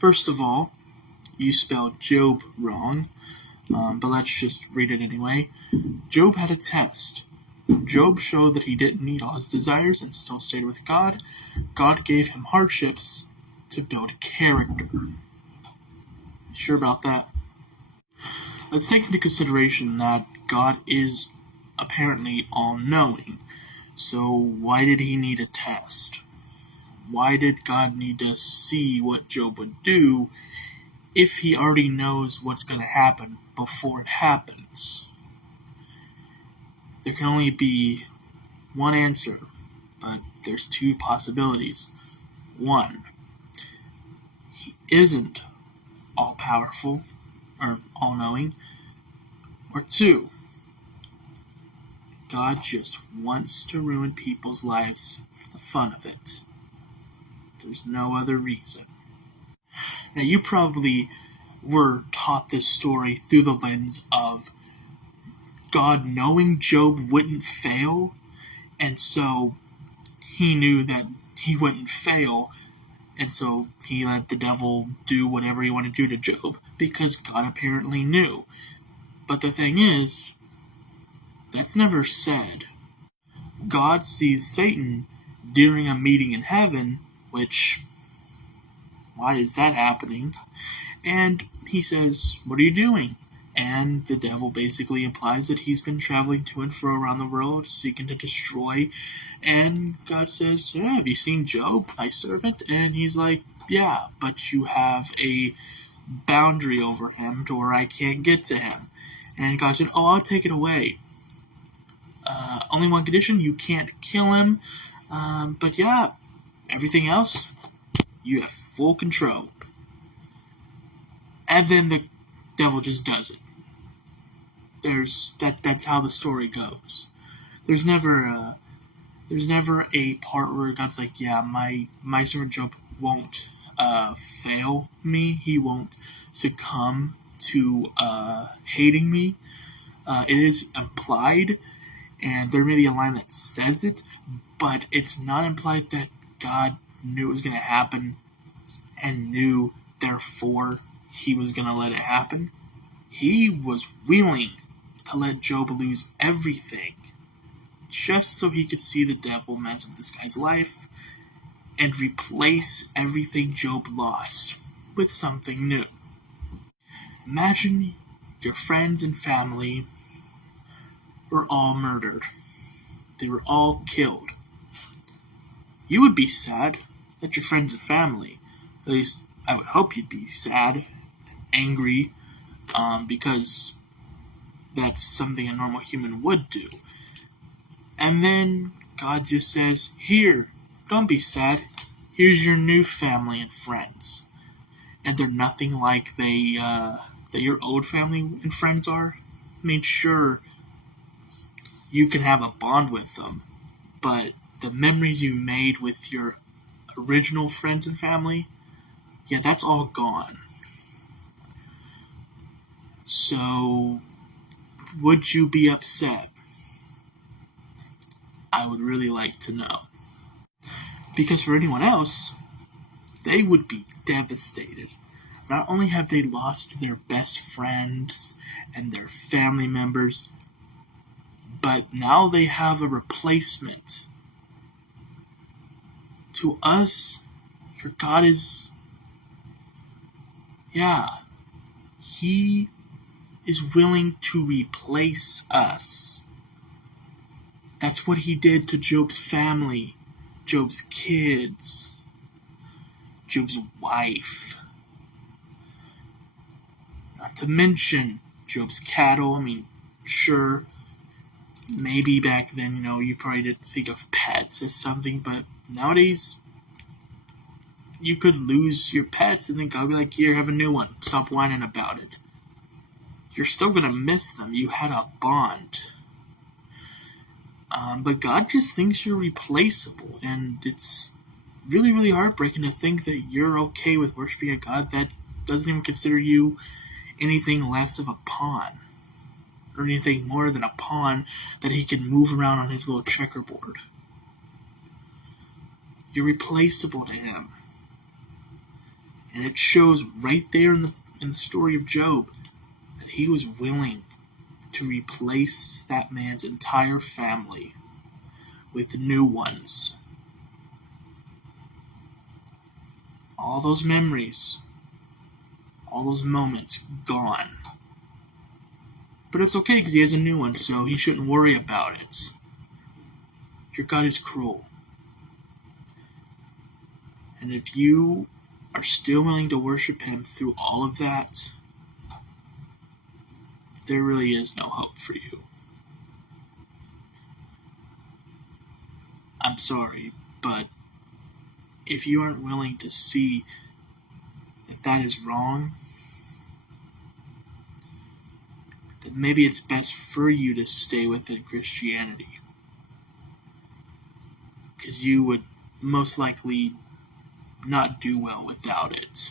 First of all, you spelled Job wrong, but let's just read it anyway. Job had a test. Job showed that he didn't need all his desires and still stayed with God. God gave him hardships to build character. Sure about that? Let's take into consideration that God is apparently all-knowing. So why did he need a test? Why did God need to see what Job would do if he already knows what's going to happen before it happens? There can only be one answer, but there's two possibilities. One, he isn't all-powerful or all-knowing. Or two, God just wants to ruin people's lives for the fun of it. There's no other reason. Now, you probably were taught this story through the lens of God knowing Job wouldn't fail, and so he knew that he wouldn't fail, and so he let the devil do whatever he wanted to do to Job, because God apparently knew. But the thing is, that's never said. God sees Satan during a meeting in heaven, which, why is that happening? And he says, "What are you doing?" And the devil basically implies that he's been traveling to and fro around the world, seeking to destroy. And God says, "Yeah, have you seen Job, my servant?" And he's like, "Yeah, but you have a boundary over him to where I can't get to him." And God said, "Oh, I'll take it away. Only one condition, you can't kill him. But yeah, everything else, you have full control." And then the devil just does it. That's how the story goes. There's never a part where God's like, "Yeah, my servant Job won't fail me. He won't succumb to hating me." It is implied, and there may be a line that says it, but it's not implied that God knew it was going to happen and knew, therefore, he was going to let it happen. He was willing to let Job lose everything just so he could see the devil mess up this guy's life and replace everything Job lost with something new. Imagine your friends and family were all murdered. They were all killed. You would be sad that your friends and family, at least I would hope you'd be sad, angry, because that's something a normal human would do. And then God just says, "Here, don't be sad. Here's your new family and friends." And they're nothing like that your old family and friends are. I mean, sure, you can have a bond with them, but the memories you made with your original friends and family, yeah, that's all gone. So, would you be upset? I would really like to know. Because for anyone else, they would be devastated. Not only have they lost their best friends and their family members, but now they have a replacement. To us, your God is, He is willing to replace us. That's what He did to Job's family, Job's kids, Job's wife. Not to mention Job's cattle. I mean, sure, maybe back then, you probably didn't think of pets as something, but nowadays, you could lose your pets and then God would be like, "Here, have a new one. Stop whining about it." You're still going to miss them. You had a bond. But God just thinks you're replaceable, and it's really, really heartbreaking to think that you're okay with worshiping a God that doesn't even consider you anything less of a pawn, or anything more than a pawn that He can move around on His little checkerboard. You're replaceable to Him. And it shows right there in the story of Job that he was willing to replace that man's entire family with new ones. All those memories, all those moments, gone. But it's okay because he has a new one, so he shouldn't worry about it. Your God is cruel. And if you are still willing to worship him through all of that, there really is no hope for you. I'm sorry, but if you aren't willing to see that that is wrong, then maybe it's best for you to stay within Christianity. Because you would most likely not do well without it.